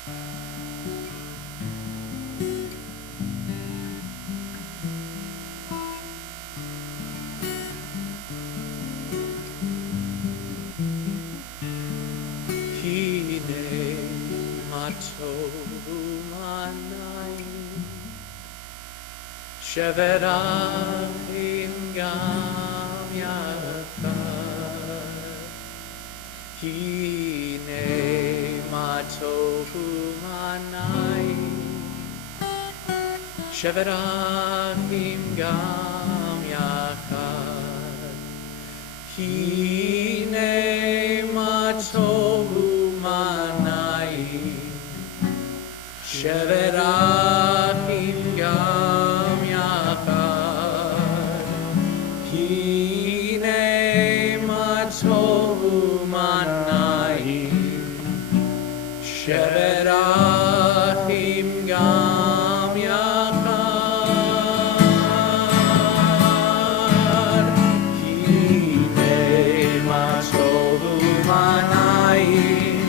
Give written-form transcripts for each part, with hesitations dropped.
Hine matovu manayim sheverachim gam yachad. Hine matovu manayim sheverachim gam yachad. Hine matovu manayim sheverachim gam yachad. Hine matovu manayim sheverachim gam yachad. Hine matovu manayim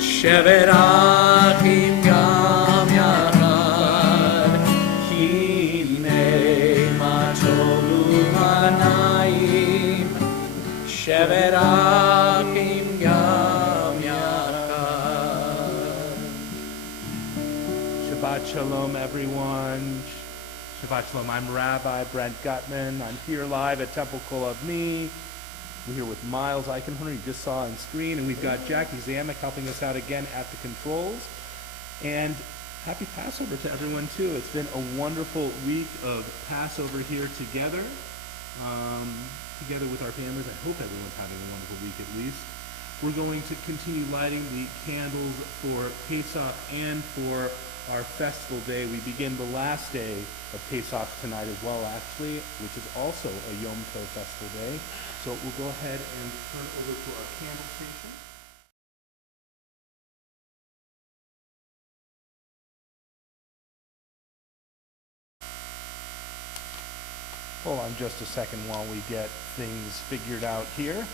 sheverachim gam yachad. Hine matovu manayim sheverachim gam yachad. Shabbat Shalom, everyone. Shabbat Shalom. I'm Rabbi Brent Gutman. I'm here live at Temple Kol Avni. We're here with Miles Eichenhorn, you just saw on screen, and we've got Jackie Zamek helping us out again at the controls. And happy Passover to everyone, too. It's been a wonderful week of Passover here together, together with our families. I hope everyone's having a wonderful week at least. We're going to continue lighting the candles for Pesach and for our festival day. We begin the last day of Pesach tonight as well, actually, which is also a Yom Tov festival day. So we'll go ahead and turn over to our candle station. Hold on just a second while we get things figured out here.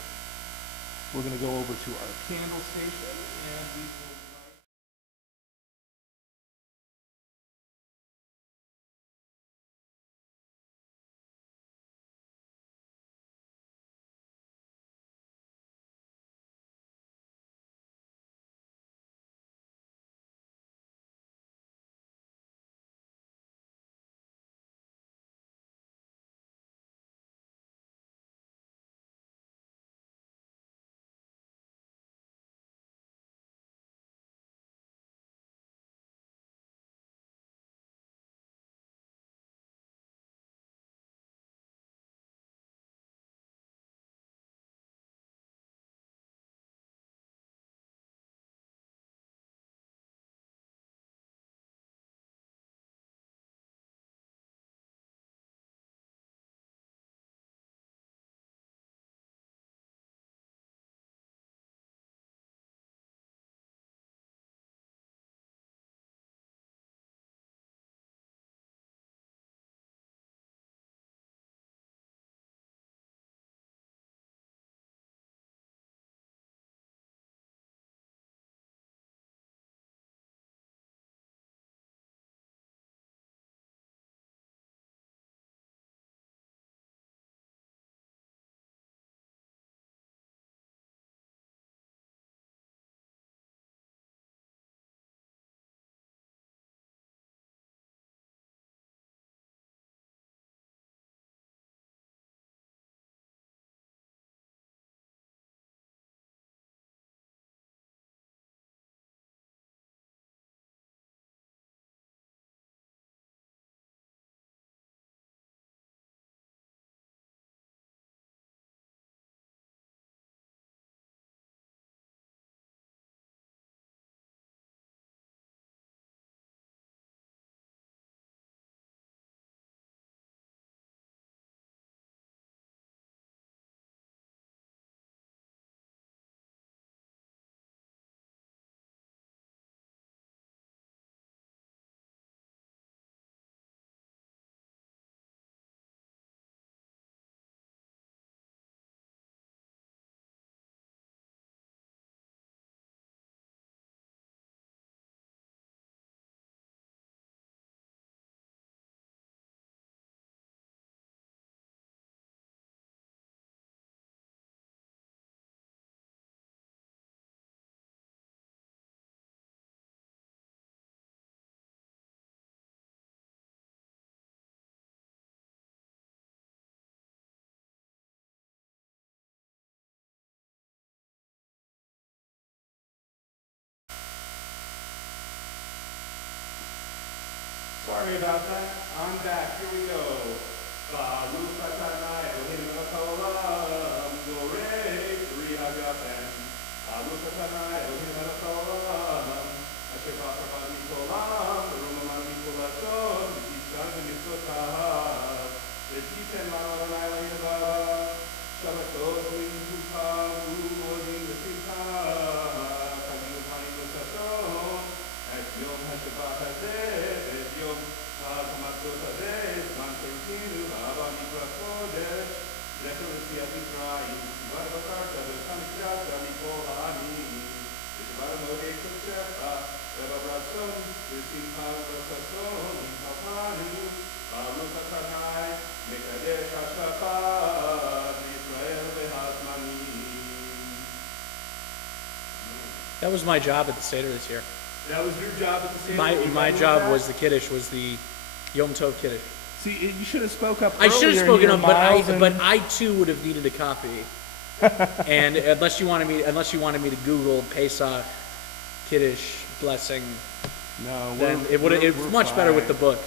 We're going to go over to our candle station and we will Sorry about that. I'm back. Here we go. Baruch atah Adonai Eloheinu melech haolam, Gorei Pri Hagafen. Baruch atah Adonai Eloheinu melech haolam, Asher bachar banu mikol ha'am, v'romamanu mikol lashon, v'yishan v'mitzvotav, v'titen lanu Adonai Eloheinu ba'ava, Shabbatot v'imtukav, v'u'odim v'simcha, chagim v'panim v'sason, et yom ha'shabbat hazeh, et yom ha'matzot hazeh, zman terutinu, v'hava mikra kodesh, zecher l'siyat Mitzrayim, v'var b'karta, v'sham mikdasha mikol ha'amim, v'shvar modei kotzecha, v'vavratzon, v'simcha v'sason, v'chapanu, Baruch atah Adonai, mekadesh ha'shabbat, Yisrael v'hazmanim. That was my job at the Seder this year. That was your job at the Seder? My job was the Kiddush, was the Yom Tov Kiddush. See, you should have spoke up I earlier. should have spoken here, up, Miles, but I too would have needed a copy. And unless you wanted me to Google Pesach Kiddush blessing, No, then it's much better with the book.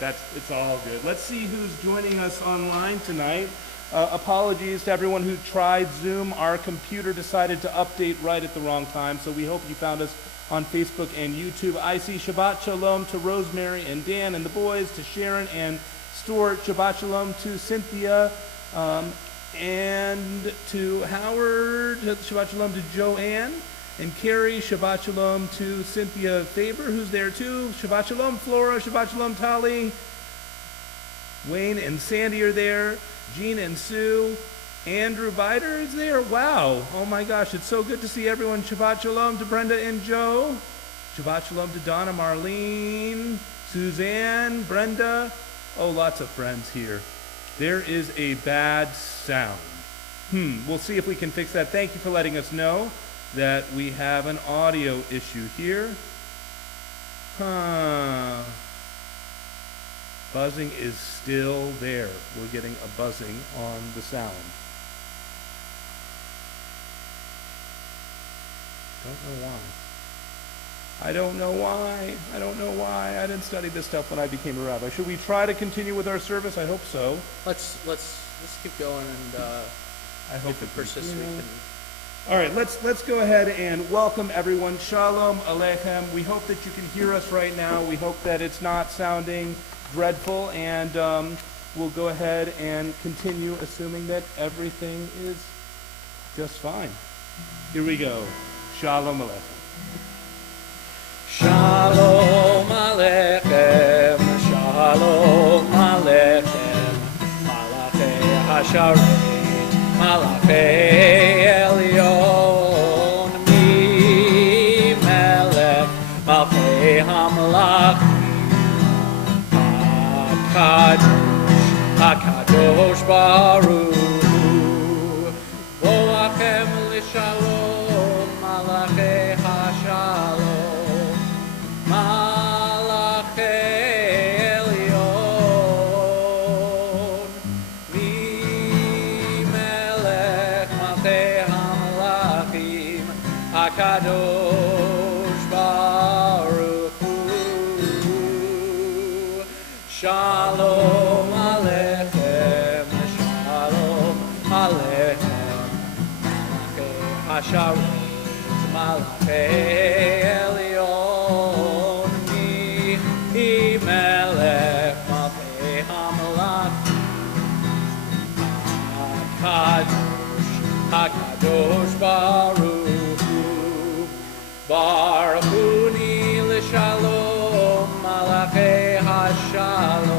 It's all good. Let's see who's joining us online tonight. Apologies to everyone who tried Zoom. Our computer decided to update right at the wrong time, so we hope you found us on Facebook and YouTube. I see Shabbat Shalom to Rosemary and Dan and the boys, to Sharon and Stuart. Shabbat Shalom to Cynthia and to Howard. Shabbat Shalom to Joanne and Carrie. Shabbat Shalom to Cynthia Faber, who's there too. Shabbat Shalom Flora. Shabbat Shalom Tali. Wayne and Sandy are there. Jean and Sue. Andrew Bider is there. Wow. Oh my gosh, it's so good to see everyone. Shabbat Shalom to Brenda and Joe. Shabbat Shalom to Donna, Marlene, Suzanne, Brenda. Oh, lots of friends here. There is a bad sound. We'll see if we can fix that. Thank you for letting us know that we have an audio issue here. Buzzing is still there. We're getting a buzzing on the sound. I don't know why. I didn't study this stuff when I became a rabbi. Should we try to continue with our service? I hope so. Let's keep going, and I hope if it persists, we can. All right, let's go ahead and welcome everyone. Shalom Aleichem. We hope that you can hear us right now. We hope that it's not sounding dreadful, and we'll go ahead and continue assuming that everything is just fine. Here we go. Shalom Aleichem. Shalom Aleichem, Shalom Aleichem, Malachei Hasharet, Malachei Elyon, Mi Melech, Malchei HaMelachim, HaKadosh Baruch Hu, Boachem L'Shalom, Malachei HaShalom, Malachei Elyon, Mi Melech, Malchei HaMelachim, HaKadosh Baruch Hu, Shalom Aleichem, Shalom Aleichem, Malachei HaSharet, Malachei Elyon, Mi Melech, Malchei HaMelachim, HaKadosh Baruch Hu, Baruch Huni L'Shalom, Malachei HaShalom,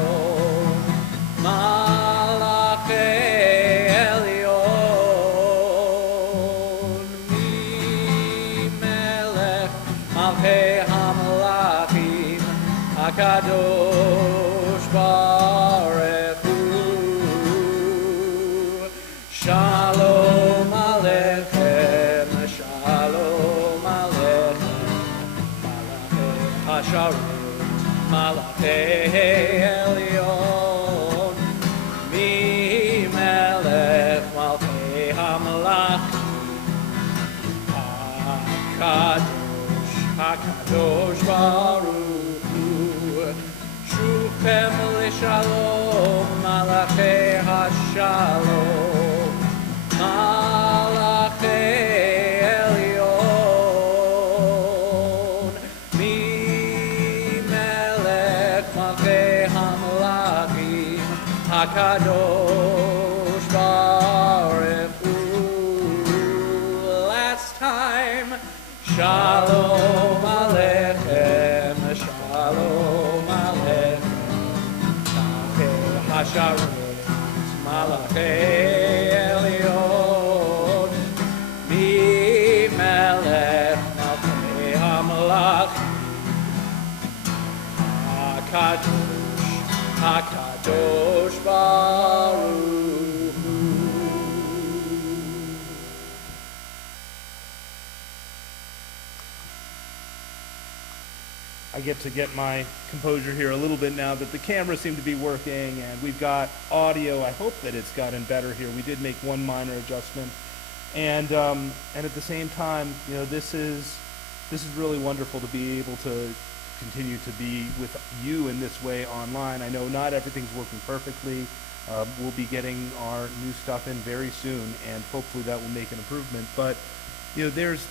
Malachei Elyon, Mi Melech, Malchei HaMelachim, HaKadosh Baruch Hu, Shalom Aleichem, Shalom Aleichem, Malachei HaSharet, Malachei Elyon, Mi Melech, Malchei HaMelachim, HaKadosh Baruch Hu, Shufem Lishalom, Malachei Hashalom, Malachei Elyon, Mi Melech Malchei HaMelachim, HaKadosh Baruch Hu. Last time, Shalom Aleichem, Shalom Aleichem, Hashalom, Malachei Elyon, Mi Melech Malchei HaMelachim, HaKadosh Baruch Hu. I get to get my composure here a little bit now that the cameras seem to be working and we've got audio. I hope that it's gotten better here. We did make one minor adjustment, and at the same time, you know, this is really wonderful to be able to continue to be with you in this way online. I know not everything's working perfectly. We'll be getting our new stuff in very soon, and hopefully that will make an improvement. But you know, there's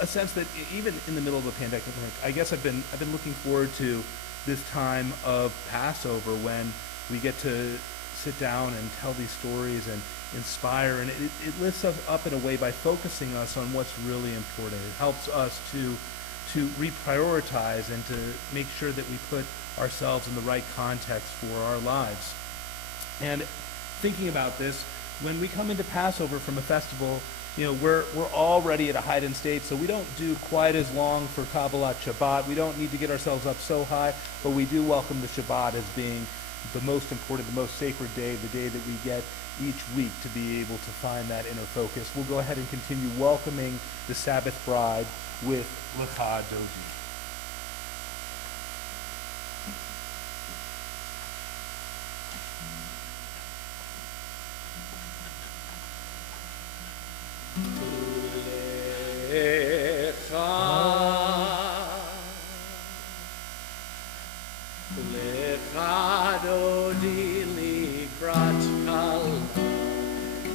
a sense that even in the middle of the pandemic, I guess I've been looking forward to this time of Passover when we get to sit down and tell these stories and inspire, and it lifts us up in a way by focusing us on what's really important. It helps us to reprioritize and to make sure that we put ourselves in the right context for our lives. And thinking about this, when we come into Passover from a festival, you know, we're already at a heightened state, so we don't do quite as long for Kabbalat Shabbat. We don't need to get ourselves up so high, but we do welcome the Shabbat as being the most important, the most sacred day, the day that we get each week to be able to find that inner focus. We'll go ahead and continue welcoming the Sabbath bride with Lecha Dodi. Lecha Dodi Likrat Kala,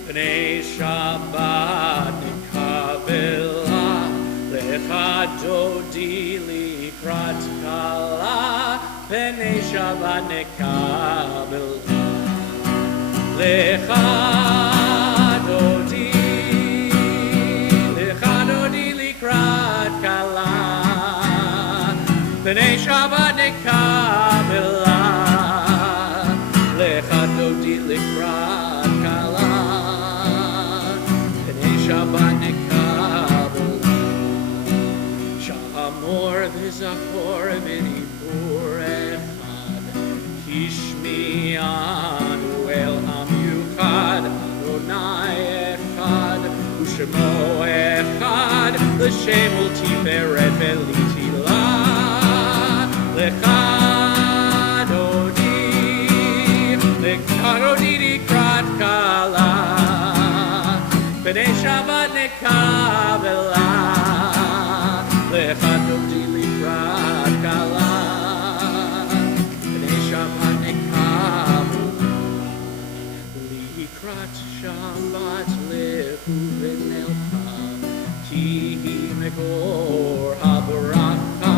Bnei Shabbat Nikabela. Lecha Dodi Likrat Kala, Bnei Shabbat Nikabela. Lecha Dodi Likrat Kala, Bnei Shabbat Nikabela. Lecha Dodi Likrat Kala, Bnei Shabbat Nikabela. Sha'amor v'zachor v'nibur echad, Kishmi'anu el ha'miuchad, Adonai echad, U'shemo echad, L'shem u'tiferet v'litila. Lecha Dodi Likrat Kala, Bnei Shabbat Nikabela. Lecha Dodi Likrat Kala, Bnei Shabbat Nikabela. Likrat Shabbat lehu v'nelcha, Ki mekor ha'baracha,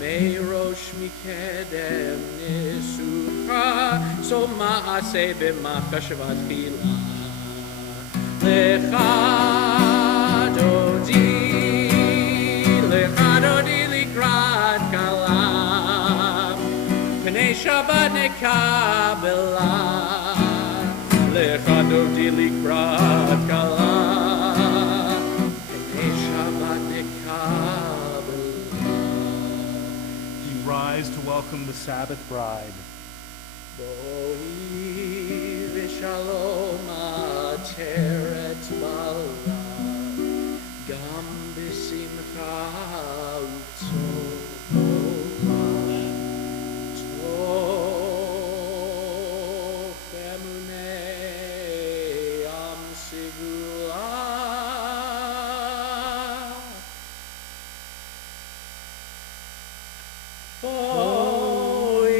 Meirosh mikedem nisuka, So ma'aseh b'machashavat chila. Lecha Dodi Likrat Kala, Bnei Shabbat Nikabela. Lecha Dodi Likrat Kala, Bnei Shabbat Nikabela. You rise to welcome the Sabbath bride. Bohi v'shalom ateret bala, Gam b'simcha u'tzov emunei am sigula. Bohi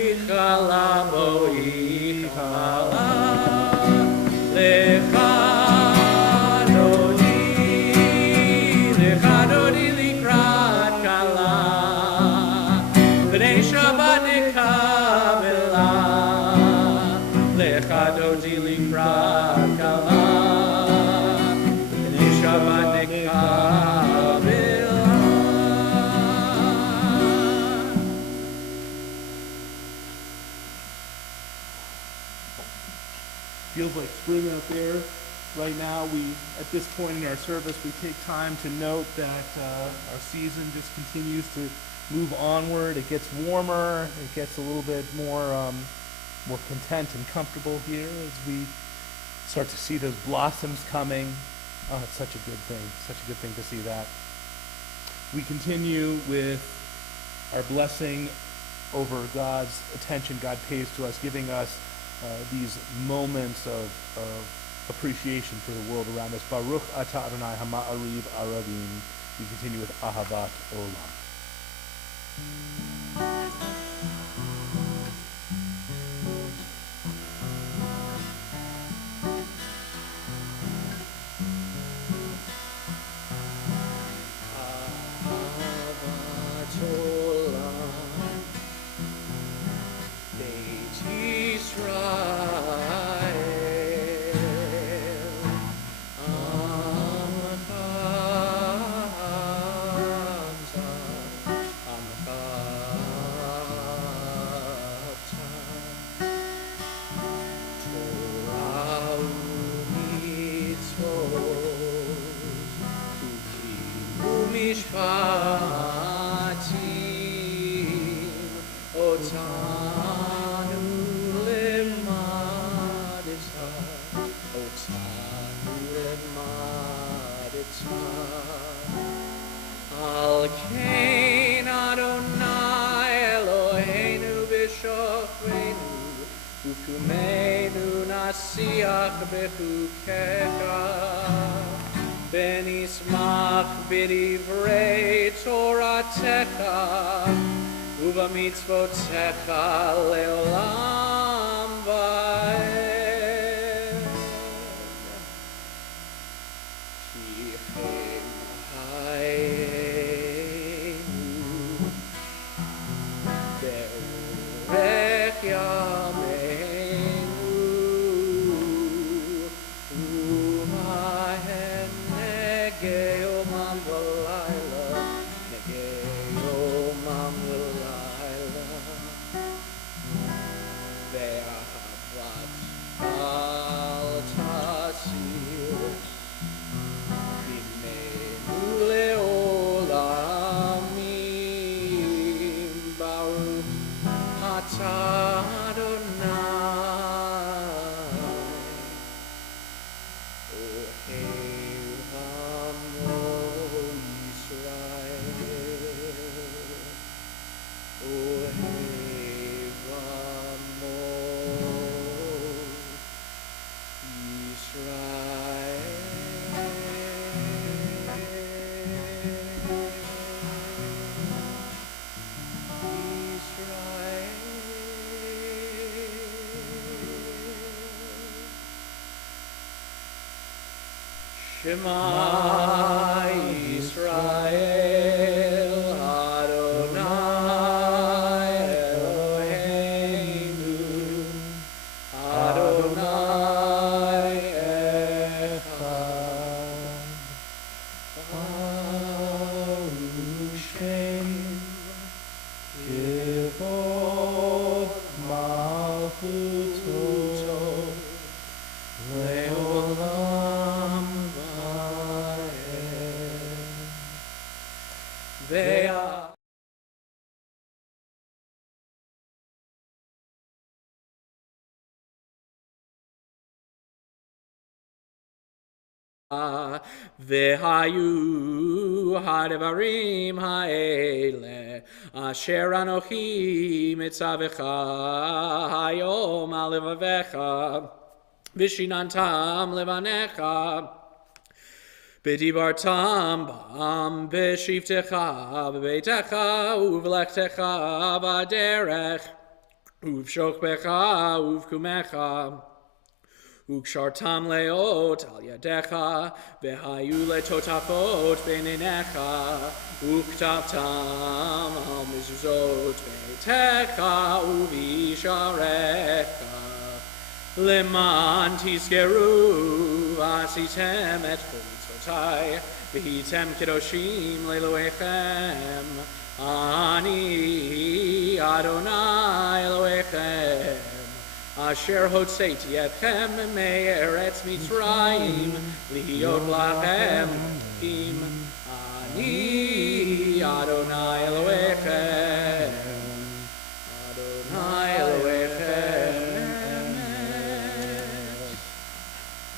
feels like spring out there. Right now, at this point in our service, we take time to note that our season just continues to move onward. It gets warmer. It gets a little bit more content and comfortable here as we start to see those blossoms coming. Oh, it's such a good thing. Such a good thing to see that. We continue with our blessing over God's attention God pays to us, giving us these moments of appreciation for the world around us. Baruch Ata Adonai Hama'ariv Aravim. We continue with Ahavat Olam. Mitzvotecha leolam va'ed. Ki chem hayenu be'orech yameinu u'mahen negei omam v'layla negei omam v'layla. Shema Yisrael Adonai Eloheinu Adonai Echad Baruch Shem Kivod Malchuto Leolam V'hayu ha'devarim ha'ele asher anochi mitzavecha hayom al levavecha v'shinantam levanecha B'dibartam bam b'shivtecha b'beitecha uv'lechtecha v'aderech uv'shokbecha uv'kumecha Ukshartam leot al yadecha v'hayu letotafot b'neinecha uktavtam al mizuzot beitecha uvisharecha leman tiskeru asitem et mitzvotai v'hitem kedoshim leloechem ani Adonai Elohechem אשר הוצאתי אתכם מארץ מצרים, להיות לכם אם אני אדוני אלוהיכם, אדוני אלוהיכם.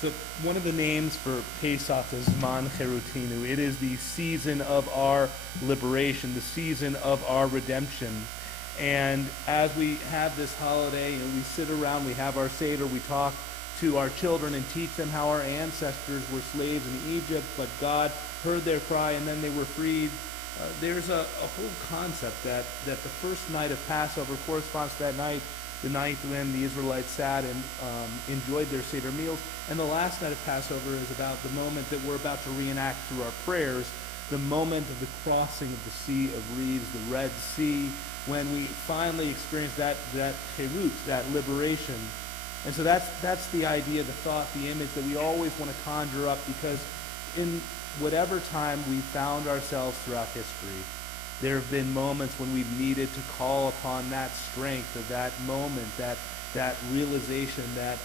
So one of the names for Pesach is Zman Cherutinu. It is the season of our liberation, the season of our redemption. And as we have this holiday, we sit around, we have our Seder, we talk to our children and teach them how our ancestors were slaves in Egypt, but God heard their cry and then they were freed. There's a whole concept that the first night of Passover corresponds to that night, the night when the Israelites sat and enjoyed their Seder meals. And the last night of Passover is about the moment that we're about to reenact through our prayers, the moment of the crossing of the Sea of Reeds, the Red Sea, when we finally experience that cherut, that liberation. And so that's the idea, the thought, the image that we always want to conjure up, because in whatever time we found ourselves throughout history, there have been moments when we've needed to call upon that strength of that moment, that realization that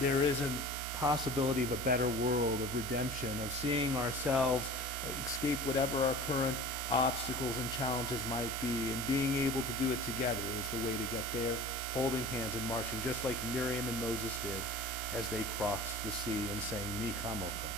there is a possibility of a better world, of redemption, of seeing ourselves escape whatever our current obstacles and challenges might be, and being able to do it together is the way to get there, holding hands and marching, just like Miriam and Moses did as they crossed the sea and sang Mi Chamocha.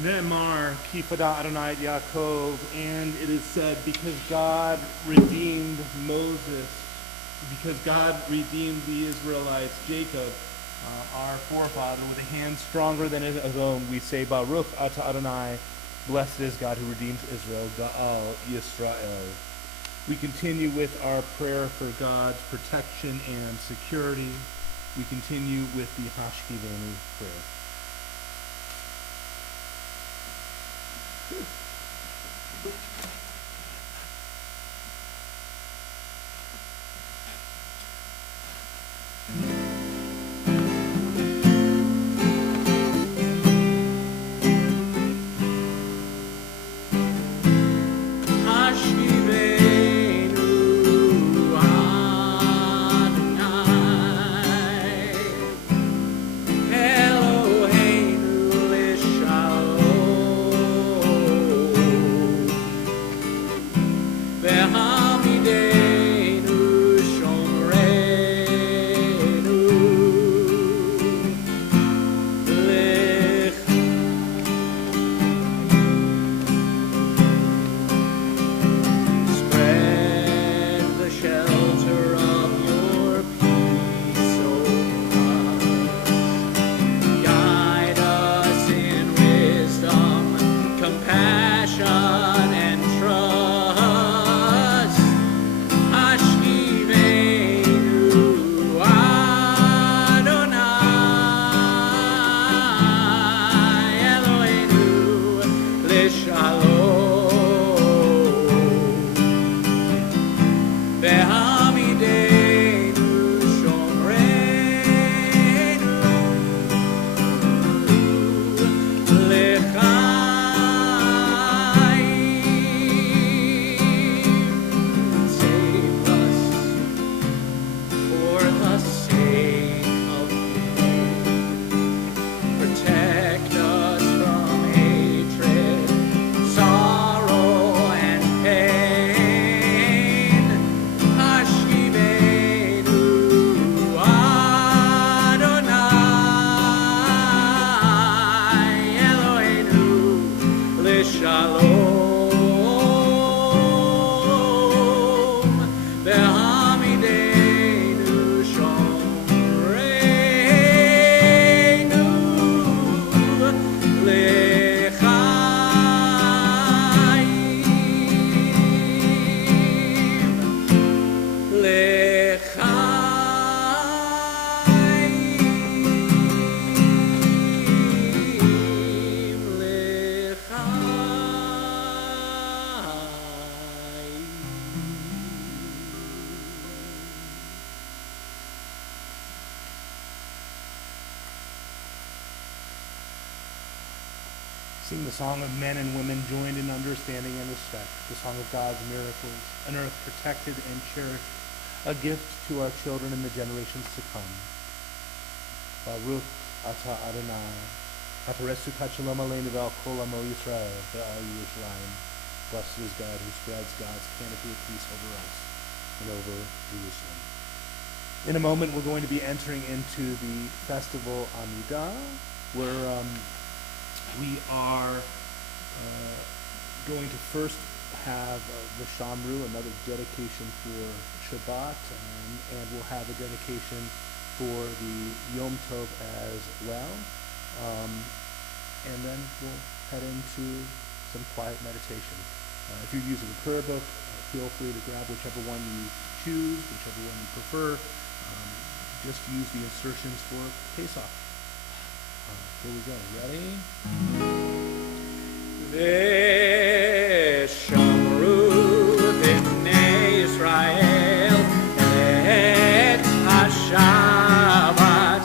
Ne'emar ki fada Adonai et Yaakov, and it is said, because God redeemed Moses, because God redeemed the Israelites, Jacob, our forefather, with a hand stronger than his own, we say, Baruch ata Adonai, blessed is God who redeems Israel, Ga'al Yisrael. We continue with our prayer for God's protection and security. We continue with the Hashkivenu prayer. Sing the song of men and women joined in understanding and respect, the song of God's miracles, an earth protected and cherished, a gift to our children in the generations to come. Baruch ata Adonai, ataresu kachalom aleinu ve'al kol amo Yisrael ve'al Yerushalayim. Blessed is God who spreads God's canopy of peace over us and over Jerusalem. In a moment, we're going to be entering into the festival Amidah, where we are going to first have the Shamru, another dedication for Shabbat, and we'll have a dedication for the Yom Tov as well. And then we'll head into some quiet meditation. If you're using a prayer book, feel free to grab whichever one you choose, whichever one you prefer. Just use the insertions for Pesach. Here we go. Ready? V'shamru b'nei Yisrael et ha-Shabbat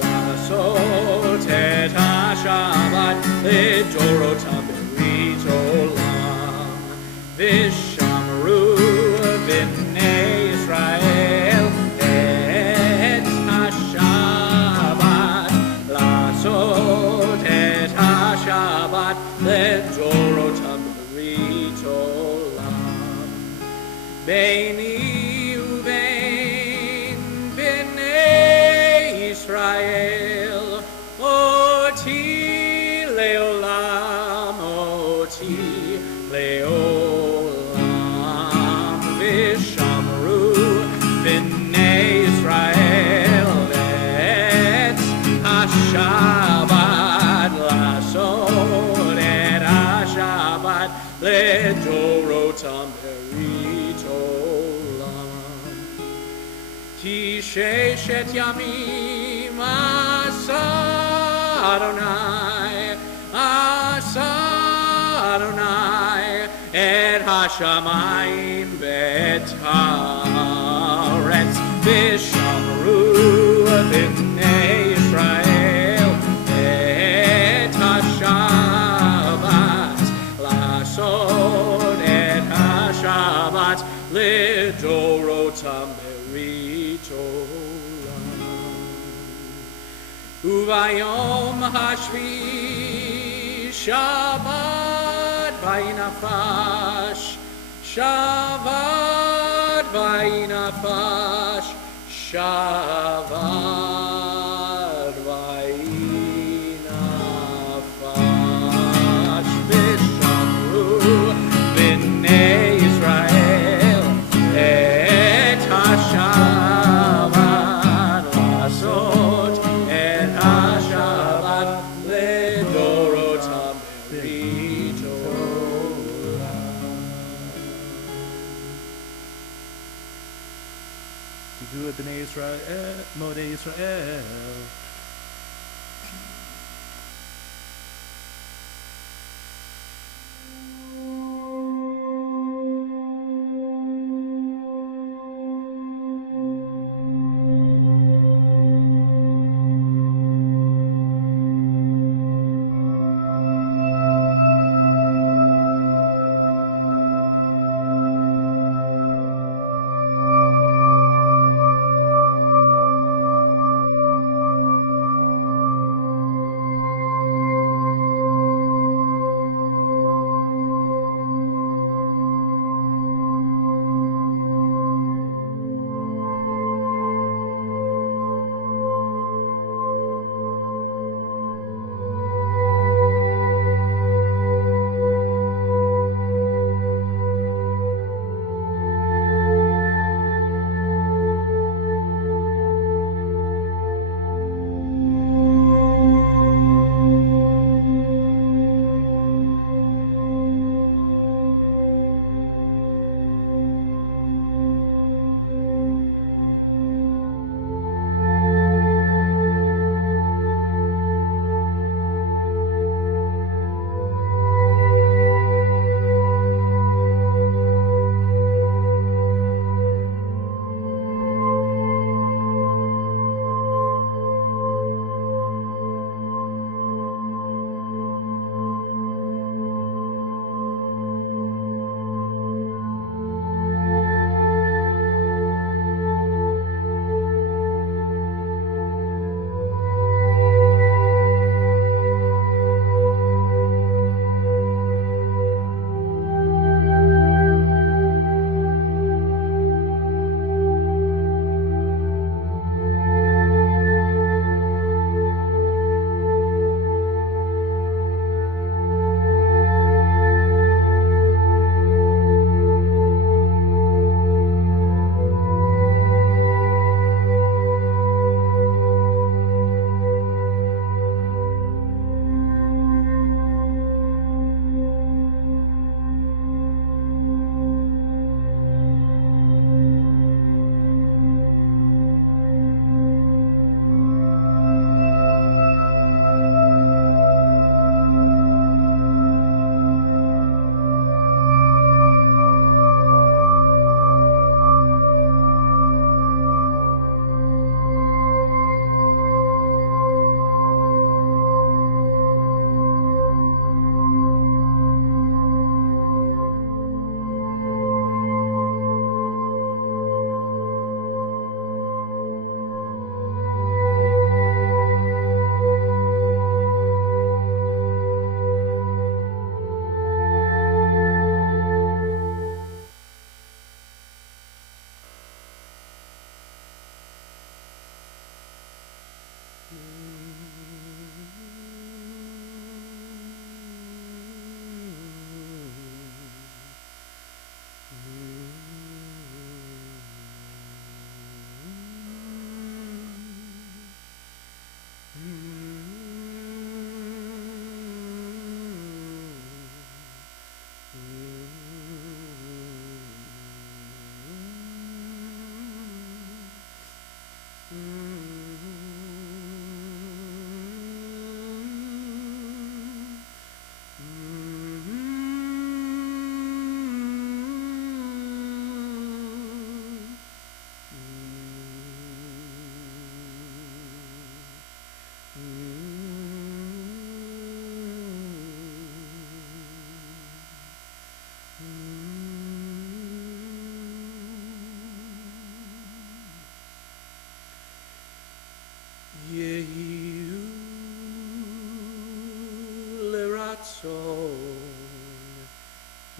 la'asot et ha-Shabbat l'dorotam berit olam. V'shamru b'nei Yisrael et ha-Shabbat la'asot et ha-Shabbat l'dorotam berit olam. Beini uvein b'nei Yisrael oti leolam, oti leolam. V'shamru b'nei Yisrael et ha-Shabbat la'asot et ha-Shabbat l'dorotam berit olam. Ki sheshet yamim asa Adonai et ha-shamayim bet haaretz. V'shamru b'nei Yisrael et ha-Shabbat la'asot et ha-Shabbat l'dorotam berit olam. Uvayom hashvi Shabbat vayinafash, Shabbat vayinafash, Shabbat vayinafash. V'shamru b'nei Yisrael et ha-Shabbat la'asot et ha-Shabbat l'dorotam berit olam. Do it, B'nai Yisrael, Modei Yisrael.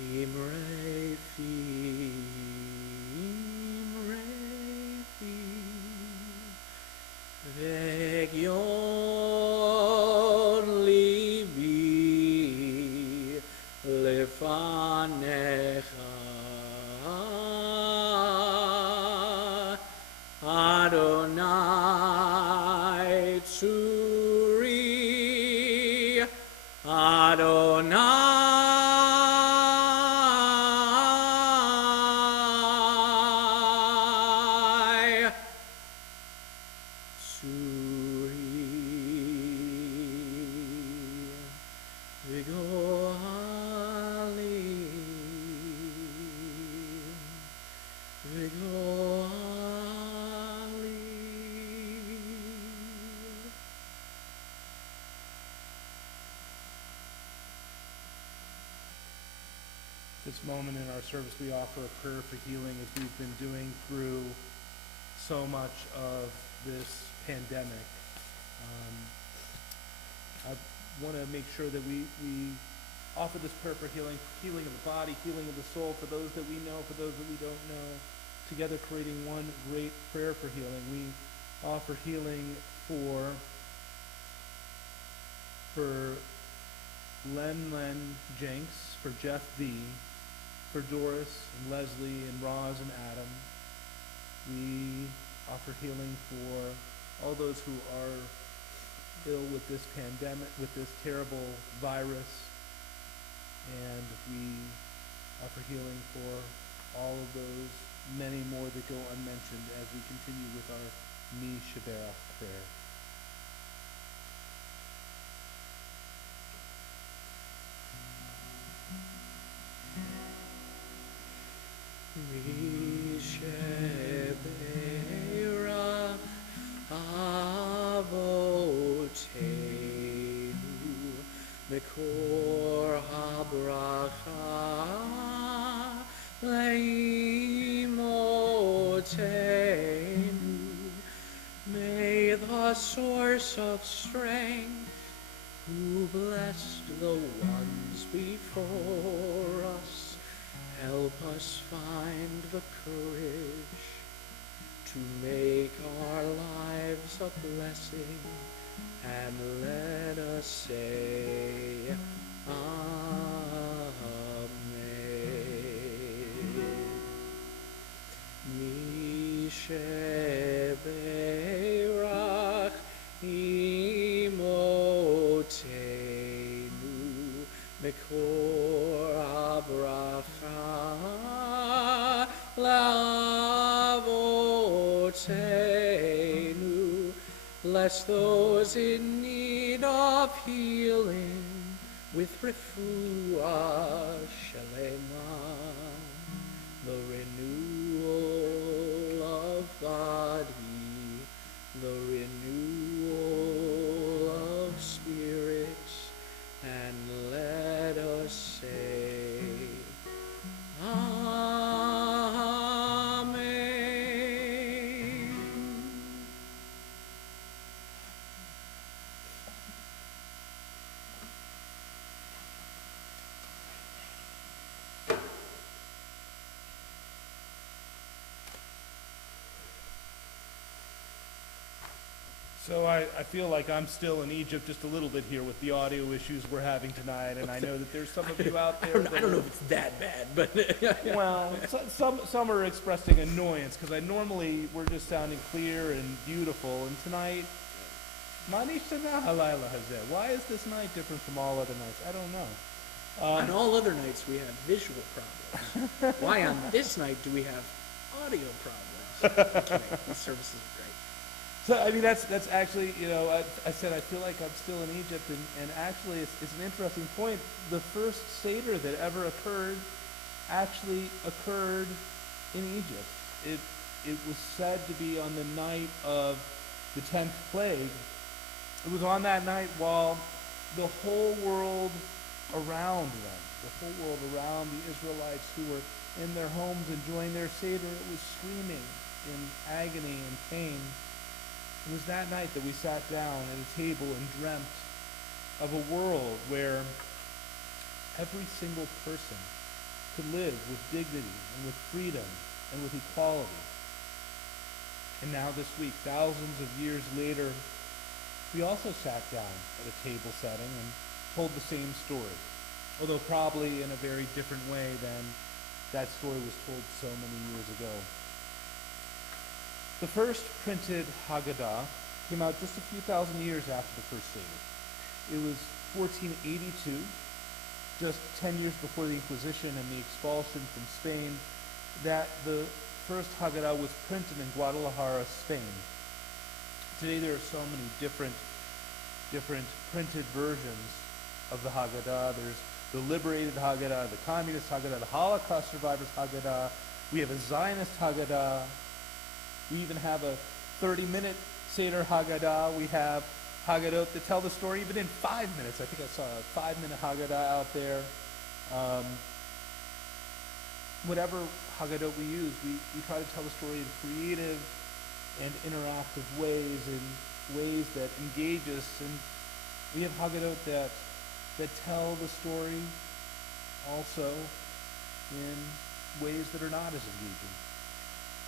Imrefi, Imrefi, Vegion libi lefanecha, Adonai Tzuri, Adonai Tzuri, Vigoali, Vigoali. This moment in our service, we offer a prayer for healing as we've been doing through so much of this pandemic. I want to make sure that we offer this prayer for healing of the body, healing of the soul, for those that we know, for those that we don't know, together creating one great prayer for healing. We offer healing for Len Jenks, for Jeff V, for Doris and Leslie and Roz and Adam. We offer healing for all those who are ill with this pandemic, with this terrible virus. And we offer healing for all of those many more that go unmentioned as we continue with our Mi Sheberach prayer. Mi Sheberach Avoteinu Mekor HaBracha Leimotenu. May the source of strength, who blessed the ones before us, help us find the courage to make our lives a blessing, and let us say Amen. Mi Sheberach Imotenu Mekor HaBracha Lavotenu. Bless those in need of healing with refuah shalema, the renewal of body, the renewal of spirit, and let us say Amen. So I feel like I'm still in Egypt just a little bit here with the audio issues we're having tonight, and I know that there's some of you out there. I don't know if it's that bad, but well, some are expressing annoyance because we're just sounding clear and beautiful, and tonight, Manishana Halayla Hazeh. Why is this night different from all other nights? I don't know. on all other nights we have visual problems. Why on this night do we have audio problems? Okay, these services are great. So, I mean, that's actually, I said I feel like I'm still in Egypt, and actually it's an interesting point. The first Seder that ever occurred actually occurred in Egypt. It was said to be on the night of the 10th plague. It was on that night while the whole world around them, the whole world around the Israelites who were in their homes enjoying their Seder, it was screaming in agony and pain. It was that night that we sat down at a table and dreamt of a world where every single person could live with dignity and with freedom and with equality. And now this week, thousands of years later, we also sat down at a table setting and told the same story, although probably in a very different way than that story was told so many years ago. The first printed Haggadah came out just a few thousand years after the first Seder. It was 1482, just 10 years before the Inquisition and the expulsion from Spain, that the first Haggadah was printed in Guadalajara, Spain. Today there are so many different printed versions of the Haggadah. There's the liberated Haggadah, the communist Haggadah, the Holocaust survivors Haggadah. We have a Zionist Haggadah. We even have a 30-minute Seder Haggadah. We have Haggadot that tell the story even in 5 minutes. I think I saw a 5-minute Haggadah out there. Whatever Haggadot we use, we try to tell the story in creative and interactive ways, in ways that engage us. And we have Haggadot that tell the story also in ways that are not as engaging.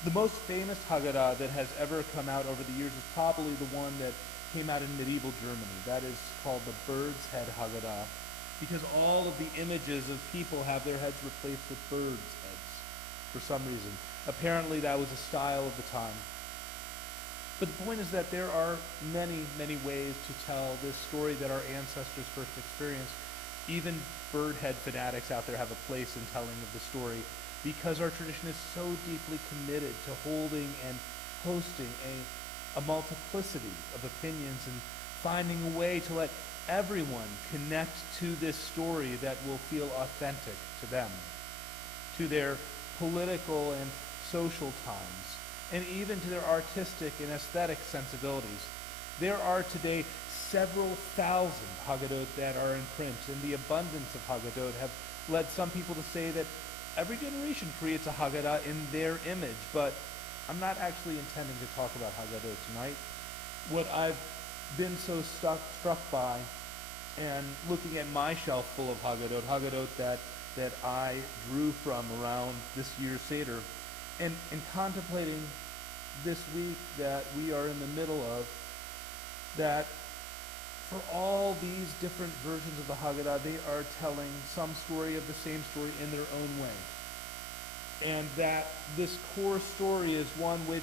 The most famous Haggadah that has ever come out over the years is probably the one that came out in medieval Germany. That is called the Bird's Head Haggadah, because all of the images of people have their heads replaced with birds' heads for some reason. Apparently that was a style of the time. But the point is that there are many, many ways to tell this story that our ancestors first experienced. Even bird head fanatics out there have a place in telling of the story, because our tradition is so deeply committed to holding and hosting a multiplicity of opinions and finding a way to let everyone connect to this story that will feel authentic to them, to their political and social times, and even to their artistic and aesthetic sensibilities. There are today several thousand Haggadot that are in print, and the abundance of Haggadot have led some people to say that every generation creates a Haggadah in their image, but I'm not actually intending to talk about Haggadot tonight. What I've been so struck by, and looking at my shelf full of Haggadot that I drew from around this year's Seder, and contemplating this week that we are in the middle of, that for all these different versions of the Haggadah, they are telling some story of the same story in their own way. And that this core story is one which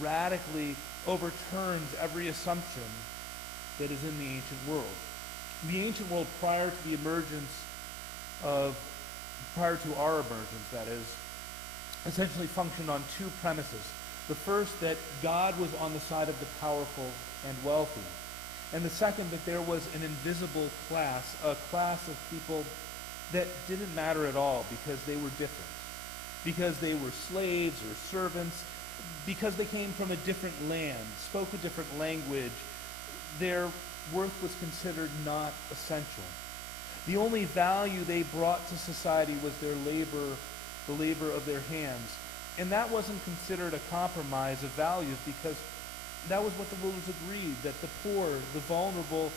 radically overturns every assumption that is in the ancient world. The ancient world prior to our emergence, that is, essentially functioned on two premises. The first, that God was on the side of the powerful and wealthy. And the second, that there was an invisible class, a class of people that didn't matter at all because they were different, because they were slaves or servants, because they came from a different land, spoke a different language. Their worth was considered not essential. The only value they brought to society was their labor, the labor of their hands. And that wasn't considered a compromise of values, because that was what the rulers agreed, that the poor, the vulnerable,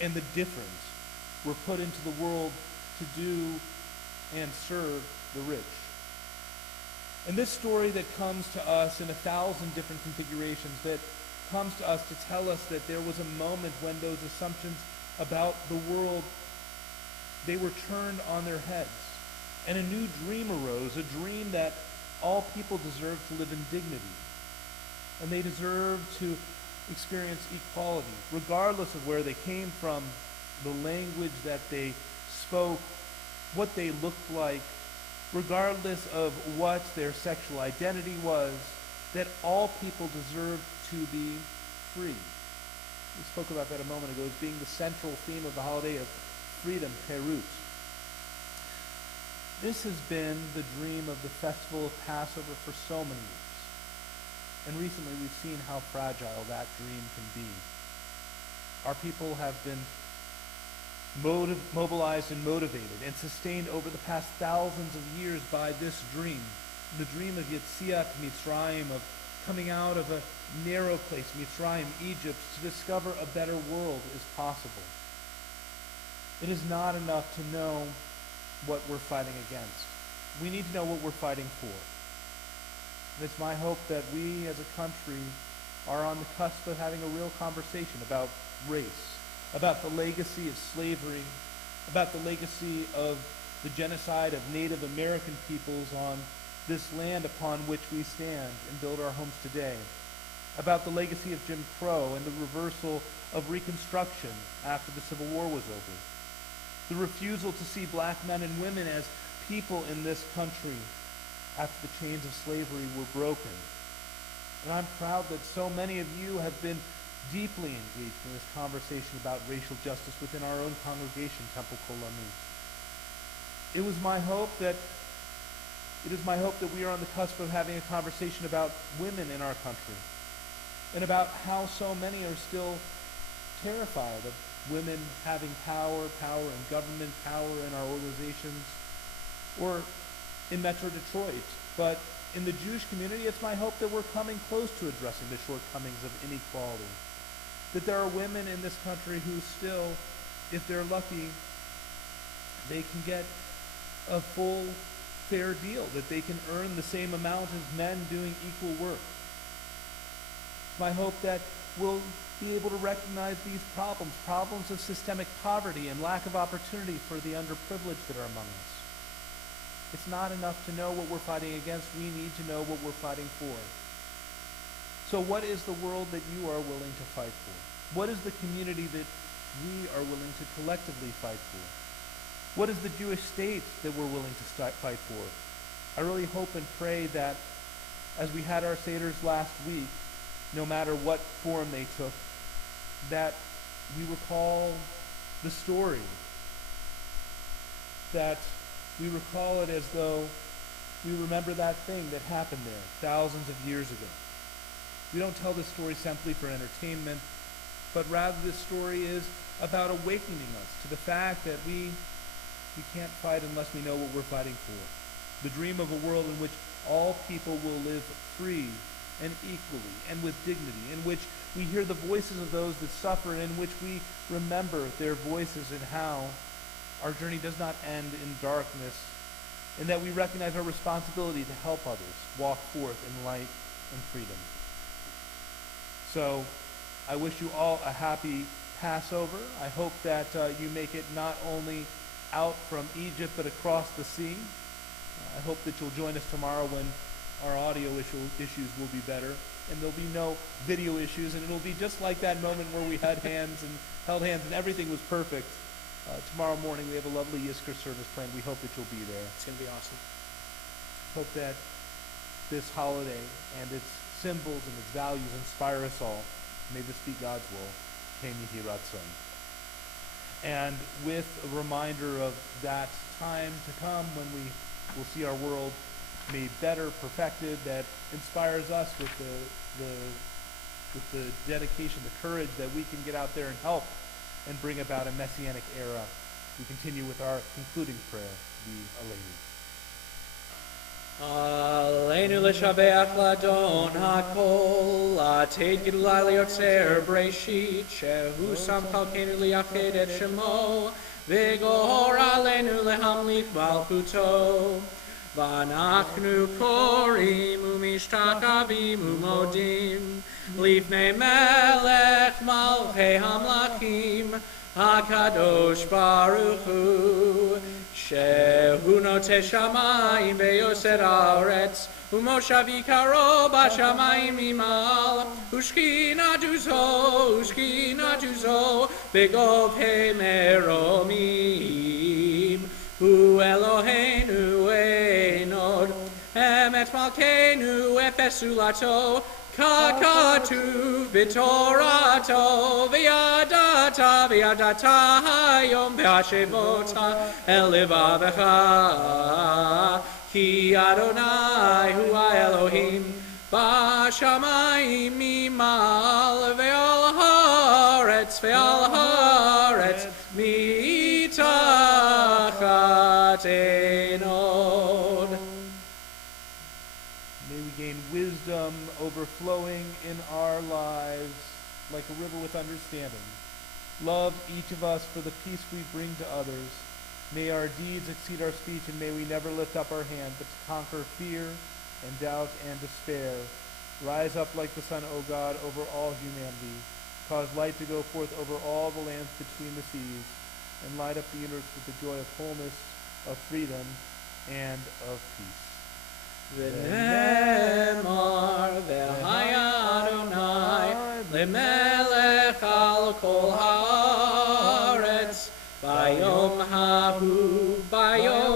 and the different were put into the world to do and serve the rich. And this story that comes to us in 1,000 different configurations, that comes to us to tell us that there was a moment when those assumptions about the world, they were turned on their heads. And a new dream arose, a dream that all people deserve to live in dignity. And they deserve to experience equality, regardless of where they came from, the language that they spoke, what they looked like, regardless of what their sexual identity was, that all people deserve to be free. We spoke about that a moment ago as being the central theme of the holiday of freedom, Herut. This has been the dream of the festival of Passover for so many years. And recently we've seen how fragile that dream can be. Our people have been mobilized and motivated and sustained over the past thousands of years by this dream. The dream of Yetziat Mitzrayim, of coming out of a narrow place, Mitzrayim, Egypt, to discover a better world is possible. It is not enough to know what we're fighting against. we need to know what we're fighting for. And it's my hope that we as a country are on the cusp of having a real conversation about race, about the legacy of slavery, about the legacy of the genocide of Native American peoples on this land upon which we stand and build our homes today, about the legacy of Jim Crow and the reversal of Reconstruction after the Civil War was over, the refusal to see black men and women as people in this country after the chains of slavery were broken. And I'm proud that so many of you have been deeply engaged in this conversation about racial justice within our own congregation, Temple Kol Ami. It is my hope that we are on the cusp of having a conversation about women in our country and about how so many are still terrified of women having power in government, power in our organizations, or in Metro Detroit. But in the Jewish community, it's my hope that we're coming close to addressing the shortcomings of inequality. That there are women in this country who still, if they're lucky, they can get a full, fair deal, that they can earn the same amount as men doing equal work. It's my hope that we'll be able to recognize these problems of systemic poverty and lack of opportunity for the underprivileged that are among us. It's not enough to know what we're fighting against. We need to know what we're fighting for. So what is the world that you are willing to fight for? What is the community that we are willing to collectively fight for? What is the Jewish state that we're willing to fight for? I really hope and pray that as we had our Seders last week, no matter what form they took, that we recall the story, that we recall it as though we remember that thing that happened there thousands of years ago. We don't tell this story simply for entertainment, but rather this story is about awakening us to the fact that we can't fight unless we know what we're fighting for. The dream of a world in which all people will live free and equally and with dignity, in which we hear the voices of those that suffer, and in which we remember their voices and how our journey does not end in darkness, and that we recognize our responsibility to help others walk forth in light and freedom. So I wish you all a happy Passover. I hope that you make it not only out from Egypt but across the sea. I hope that you'll join us tomorrow when our audio issues will be better, and there'll be no video issues, and it'll be just like that moment where we had hands and held hands and everything was perfect. Tomorrow morning we have a lovely Yizkor service planned. We hope that you'll be there. It's going to be awesome. Hope that this holiday and its symbols and its values inspire us all. May this be God's will. Ken Yehi Ratzon. And with a reminder of that time to come when we will see our world made better, perfected, that inspires us with the dedication, the courage that we can get out there and help and bring about a messianic era. We continue with our concluding prayer, the Aleinu. Aleinu l'shabeach l'adon hakol, atid gidulai liotzer breshit, shehu sam chalkenu liyached et shemo, v'gohor aleinu lehamlich malchuto. V'anachnu korim u'mishtachavim u'modim lifnei melech malchei hamlachim HaKadosh Baruch Hu shehu noteh shamayim ve'yoser haaretz u'moshav yikaro b'shamayim imal u'shchina juzo b'gov meromim Hu Eloheinu enod emet malkeinu efesulato kakatu v'torato v'yadata hayom v'hashevota elevavecha ki Adonai hu Elohim b'shamayim imal ve'al haaretz enod. May we gain wisdom overflowing in our lives like a river with understanding. Love each of us for the peace we bring to others, May our deeds exceed our speech, and may we never lift up our hand, but to conquer fear and doubt and despair. Rise up like the sun, O God, over all humanity. Cause light to go forth over all the lands between the seas, and light up the universe with the joy of wholeness, of freedom, and of peace. V'nemar v'haya Adonai lemelech al kol haaretz bayom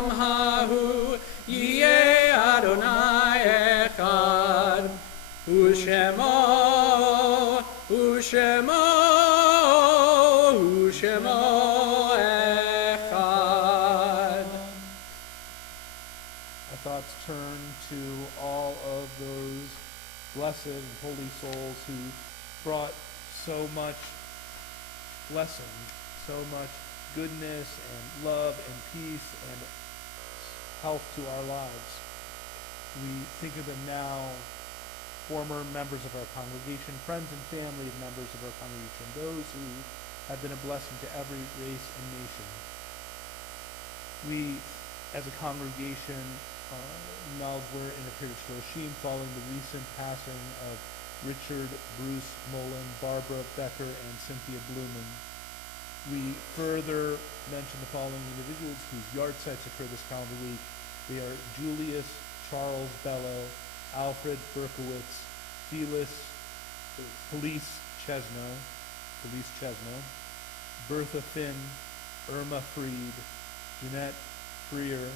hahu yeh Adonai echad u'shemo echad. Our thoughts turn to all of those blessed and holy souls who brought so much blessing, so much goodness and love and peace and health to our lives. We think of them now, former members of our congregation, friends and family of members of our congregation, those who have been a blessing to every race and nation. We, as a congregation, now we're in a period of Shloshim following the recent passing of Richard Bruce Mullen, Barbara Becker, and Cynthia Blumen. We further mention the following individuals whose yard sites occur this calendar week. They are Julius Charles Bello, Alfred Berkowitz, Police Chesno, Bertha Finn, Irma Freed, Jeanette Freer,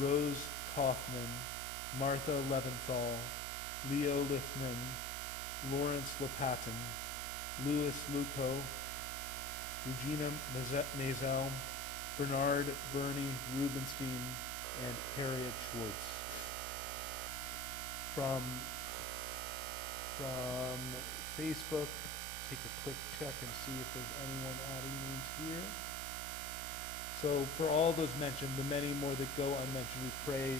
Rose Kaufman, Martha Leventhal, Leo Lithman, Lawrence Lepatin, Louis Luco, Regina Mazel, Bernard Bernie Rubenstein, and Harriet Schwartz. From Facebook, take a quick check and see if there's anyone adding names here. So for all those mentioned, the many more that go unmentioned, we pray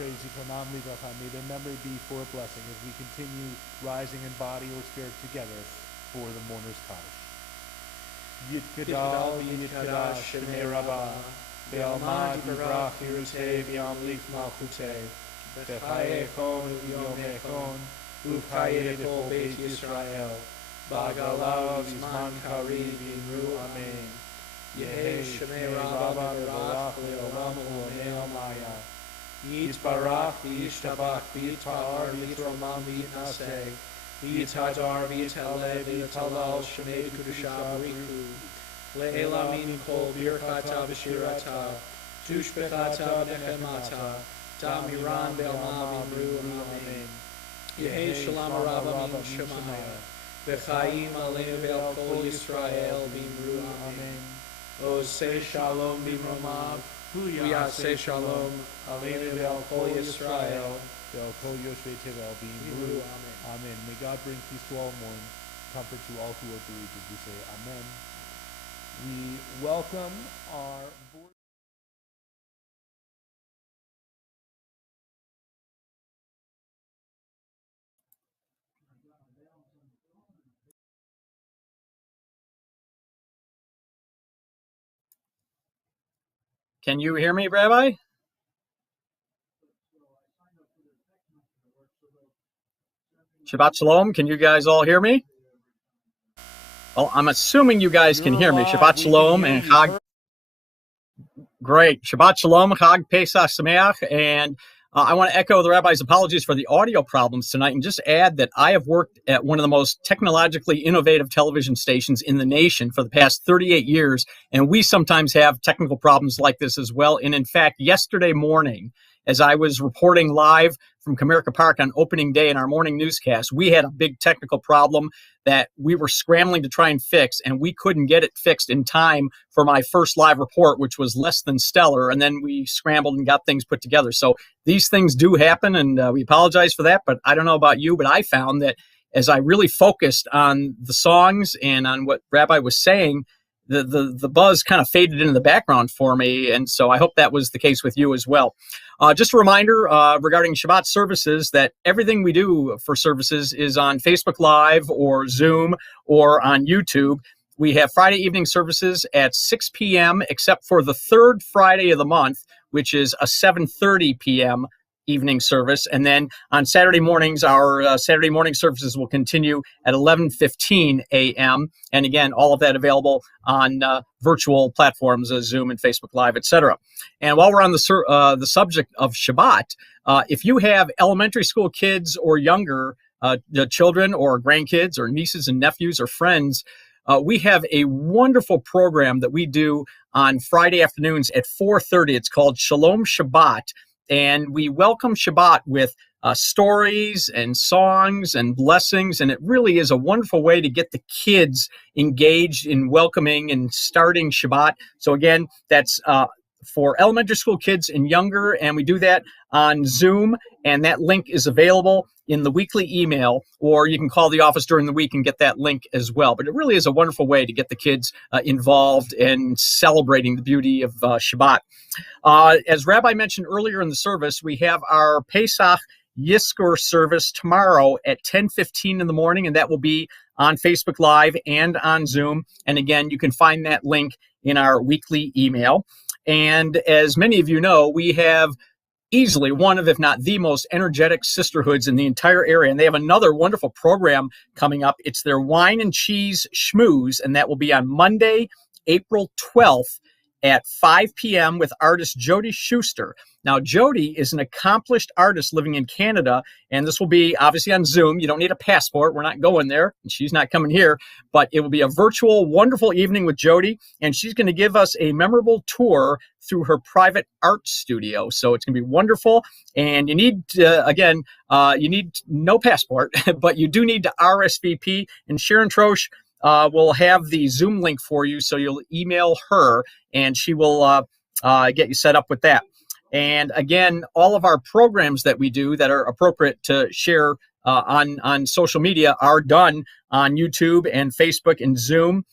Zikronam Libracha, may their memory be for a blessing as we continue rising in body or spirit together for the mourner's Kaddish. Yitkadal v'yitkadash Shemei Rabbah, Be'alma divrach Yerutei v'yamlik malchutei, B'chaye echon v'yom echon, Uvchaye b'chol Beit Yisrael, Ba'galav v'zman kariv v'imru amen. Yehei Shemei Rabbah v'barach le'olam u'onei amaya. Yitbarach v'yishtabach v'yitpa'ar v'yitromam v'yitnaseh, v'yithadar v'yithaleh v'yithalal Shemei Kedusha b'richu. Le'ela min kol birchata v'shirata, tushbechata v'nechemata, Damiran be'alma v'imru amen. Yehei Shalom Rabbah min Shemaya, v'chaim aleinu ve'al kol Yisrael v'imru amen. Oseh Shalom b'imromav, V'yaseh Shalom aleinu ve'al kol Yisrael ve'al kol yoshvei tevel v'imru amen. May God bring peace to all mourning, comfort to all who are bereaved, as we say amen. We welcome our board. Can you hear me, Rabbi? Shabbat Shalom. Can you guys all hear me? Well, I'm assuming you guys can hear me. Shabbat Shalom and Chag. Great. Shabbat Shalom, Chag Pesach Sameach. And I want to echo the Rabbi's apologies for the audio problems tonight and just add that I have worked at one of the most technologically innovative television stations in the nation for the past 38 years. And we sometimes have technical problems like this as well. And in fact, yesterday morning, as I was reporting live from Comerica Park on opening day in our morning newscast, we had a big technical problem that we were scrambling to try and fix, and we couldn't get it fixed in time for my first live report, which was less than stellar, and then we scrambled and got things put together. So these things do happen, and we apologize for that, but I don't know about you, but I found that as I really focused on the songs and on what Rabbi was saying, the buzz kind of faded into the background for me, and so I hope that was the case with you as well. Just a reminder regarding Shabbat services that everything we do for services is on Facebook Live or Zoom or on YouTube. we have Friday evening services at 6 p.m., except for the third Friday of the month, which is a 7:30 p.m. evening service. And then on Saturday mornings, our Saturday morning services will continue at 11:15 a.m. And again, all of that available on virtual platforms, Zoom and Facebook Live, etc. And while we're on the subject of Shabbat, if you have elementary school kids or younger children or grandkids or nieces and nephews or friends, we have a wonderful program that we do on Friday afternoons at 4:30. It's called Shalom Shabbat. And we welcome Shabbat with stories and songs and blessings. And it really is a wonderful way to get the kids engaged in welcoming and starting Shabbat. So again, that's for elementary school kids and younger. And we do that on Zoom. And that link is available in the weekly email, or you can call the office during the week and get that link as well. But it really is a wonderful way to get the kids involved in celebrating the beauty of Shabbat. As Rabbi mentioned earlier in the service, we have our Pesach Yizkor service tomorrow at 10:15 in the morning, and that will be on Facebook Live and on Zoom. And again, you can find that link in our weekly email. And as many of you know, we have easily one of, if not the most energetic sisterhoods in the entire area. And they have another wonderful program coming up. It's their Wine and Cheese Schmooze, and that will be on Monday, April 12th at 5 p.m. with artist Jody Schuster. Now, Jody is an accomplished artist living in Canada, and this will be obviously on Zoom. You don't need a passport. We're not going there, and she's not coming here, but it will be a virtual, wonderful evening with Jody, and she's going to give us a memorable tour through her private art studio. So it's going to be wonderful, and you need, you need no passport, but you do need to RSVP, and Sharon Troche will have the Zoom link for you, so you'll email her, and she will get you set up with that. And again, all of our programs that we do that are appropriate to share on social media are done on YouTube and Facebook and Zoom.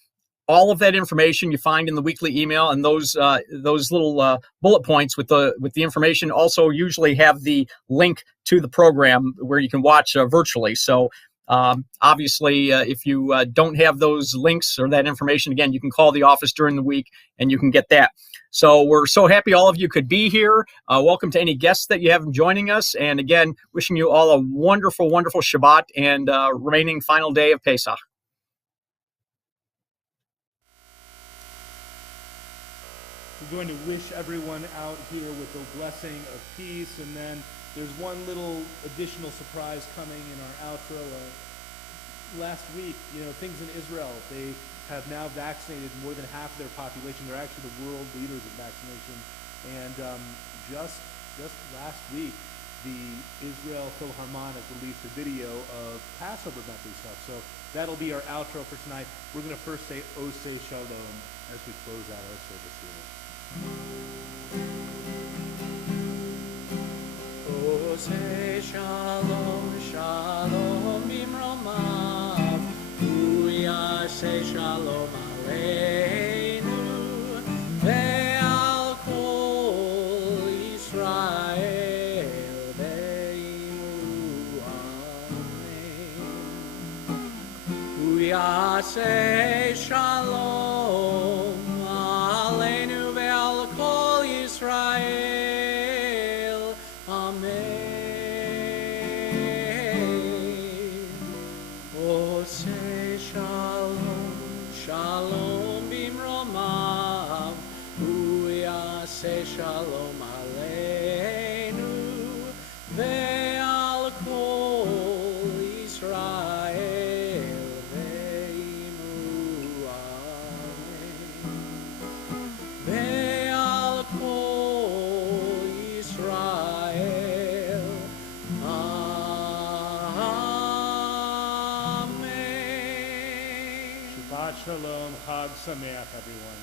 All of that information you find in the weekly email, and those little bullet points with the information also usually have the link to the program where you can watch virtually. So obviously, if you don't have those links or that information, again, you can call the office during the week and you can get that. So we're so happy all of you could be here. Welcome to any guests that you have joining us. And again, wishing you all a wonderful, wonderful Shabbat and remaining final day of Pesach. We're going to wish everyone out here with a blessing of peace, and then there's one little additional surprise coming in our outro. Last week, things in Israel, they have now vaccinated more than half of their population. They're actually the world leaders of vaccination. And just last week, the Israel Philharmonic released a video of Passover Bentley stuff. So that'll be our outro for tonight. We're going to first say Oseh Shalom as we close out our service here. Oseh Shalom, Shalom Bimromav, Hu Yaseh Shalom Aleinu, Ve'al Kol Yisrael Ve'imu Amen. Hu Yaseh Shalom Aleinu Ve'al Kol Yisrael Amen. Oseh Shalom, Shalom Bimromav, Hu Yaseh Shalom Aleinu, Ve'al Kol Yisrael Ve'imu Amen. Ve'al Kol Yisrael Amen. Shabbat Shalom, Chag Sameach, everyone.